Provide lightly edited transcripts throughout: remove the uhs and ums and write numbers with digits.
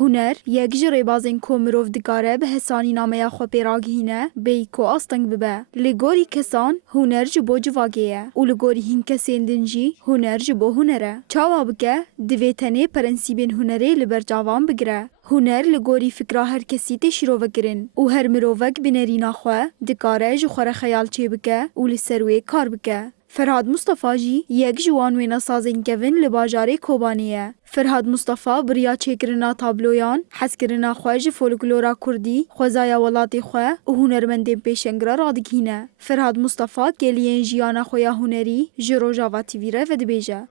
هنر یک جری بازن کو مروف دکاره به حسانی نامه خو پیراگهینه بی کو آستنگ ببه. لگوری کسان هنر جبو جواگیه و لگوری هین کسین دنجی هنر جبو هنره. چاوا بکه دویتنه پرنسیبین هنری لبر جوان بگره. هنر لگوری فکره هر کسی تشیرو وگرن و هر مروفک بنرینا خواه دکاره جو خوره خیال چه بکه و لسروی کار بکه. فرهاد مصطفی جی یک جوان وینا سازن کevin لباجاره کوبانیه. فرهاد مصطفی بریا چکرنا تابلویان حسکرنا خواج فولکلورا کردی خوزایا ولاتی خو و هنرمندین پیشنگرا رادگینه. فرهاد مصطفی گلین جیانا خویا هنری جروجاوا تیویره و دبیجه.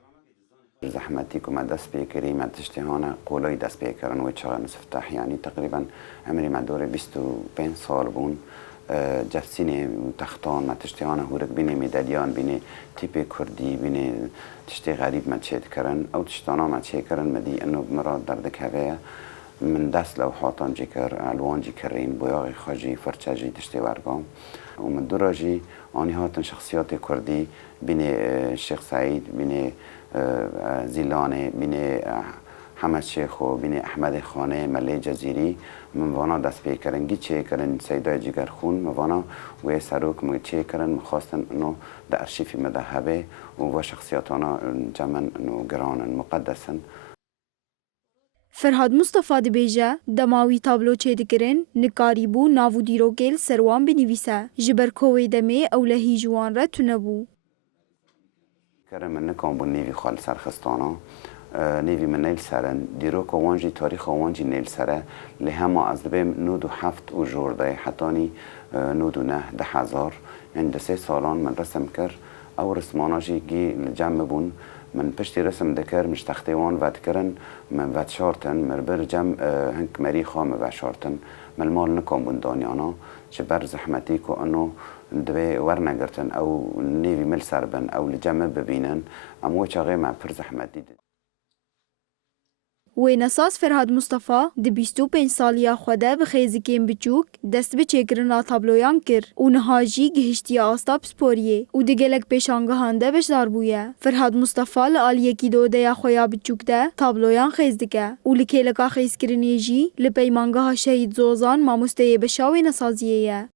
زحمتي كما دست بيكري ما تشتهانا قولي دست بيكرن ويتشغل مستفتح يعني تقريبا عمري مع دوري 25 سال بون جفسيني تختان ما تشتهانا هورك بيني ميداليان بيني تيبي كردي بيني تشتي غريب ما تشيت كرن او تشتانا ما تشي كرن مدي انه بمرات دردك هذا من دست لو حاطان جيكر الوان جيكرين بوياغي خاجي فرچاجي تشتي ورقام ومن دراجي اني هاتن شخصيات كردي بيني الشيخ سعيد بيني زیلانه بین حمد شیخ و بین احمد خانه ملی جزیری من وانا دست پی کرنگی چه کرن سیدای جگر خون موانا و سروک مگه چه کرن مخواستن انو در ارشیف مذهبه و شخصیاتانا جمن انو گران مقدسن. فرهاد مصطفی دبیجه دماوی تابلو چه دکرن نکاری بو ناو دیروگل سروان بنویسه جبر کوی دمه اولهی جوان را تنبو. کرم من نکام بون نیوی خال سرخستانا نیوی من نیل سرن دیرو که وانجی تاریخ وانجی نیل سره لهما از دبیم 97 و جورده حتانی 99 10,000 یعنی 3 سالان من رسم کر او رسماناجی گی لجمع بون من پشتی رسم دکر مش تختیوان ود کرن من ود شارتن مربر جمع هنک مریخا من ود شارتن من مال نکام بون دانیانا چه بر زحمتی که انو دبي ورنگرتن او نيفي مل سربن او لجمع ببینن امو چاقه ما پر زحمت دید. ویناساس فرهاد مصطفی د 25 سالیا خوده به خیزکین بچوک دست به چکرنا تابلویان کر و نهاجی گهشتی آستاب سپوریه و دگلک پیشانگهانده بشدار بویه. فرهاد مصطفی لال یکی دوده یا خویا بچوک ده تابلویان خیزدکه و لکیلکا خیزکرنی جی لپیمانگه شهید زوزان ماموسته بشاوی نسازیه.